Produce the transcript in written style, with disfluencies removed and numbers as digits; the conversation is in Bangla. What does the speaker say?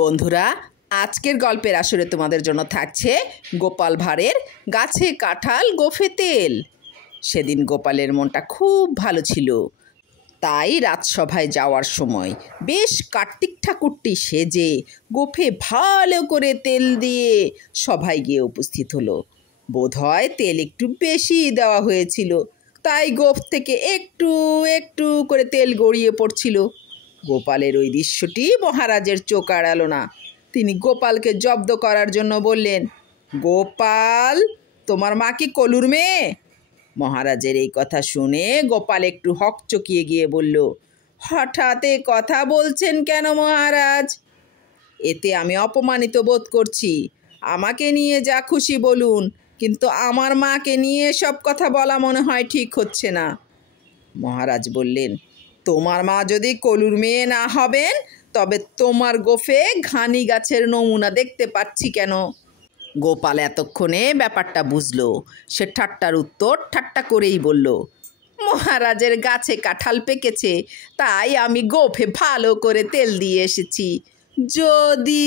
বন্ধুরা, আজকের গল্পের আসরে তোমাদের জন্য থাকছে গোপাল ভাঁড়ের গাছে কাঁঠাল গোফে তেল। সেদিন গোপালের মনটা খুব ভালো ছিল, তাই রাজসভায় যাওয়ার সময় বেশ কার্তিক ঠাকুরটি সেজে গোফে ভালো করে তেল দিয়ে সভায় গিয়ে উপস্থিত হলো। বোধহয় তেল একটু বেশি দেওয়া হয়েছিল, তাই গোফ থেকে একটু একটু করে তেল গড়িয়ে পড়ছিল। গোপালের ওই দৃশ্যটি মহারাজের চোখ এড়ালো না। তিনি গোপালকে জব্দ করার জন্য বললেন, গোপাল, তোমার মা কি কলুর মেয়ে? মহারাজের এই কথা শুনে গোপাল একটু হকচকিয়ে গিয়ে বলল, হঠাৎ এ কথা বলছেন কেন মহারাজ? এতে আমি অপমানিত বোধ করছি। আমাকে নিয়ে যা খুশি বলুন, কিন্তু আমার মাকে নিয়ে সব কথা বলা মনে হয় ঠিক হচ্ছে না। মহারাজ বললেন, তোমার মা যদি কলুর মেয়ে না হবেন, তবে তোমার গোফে ঘানি গাছের নমুনা দেখতে পাচ্ছি কেন? গোপাল এতক্ষণে ব্যাপারটা বুঝলো। সে ঠাট্টার উত্তর ঠাট্টা করেই বলল, মহারাজের গাছে কাঁঠাল পেকেছে, তাই আমি গোফে ভালো করে তেল দিয়ে এসেছি। যদি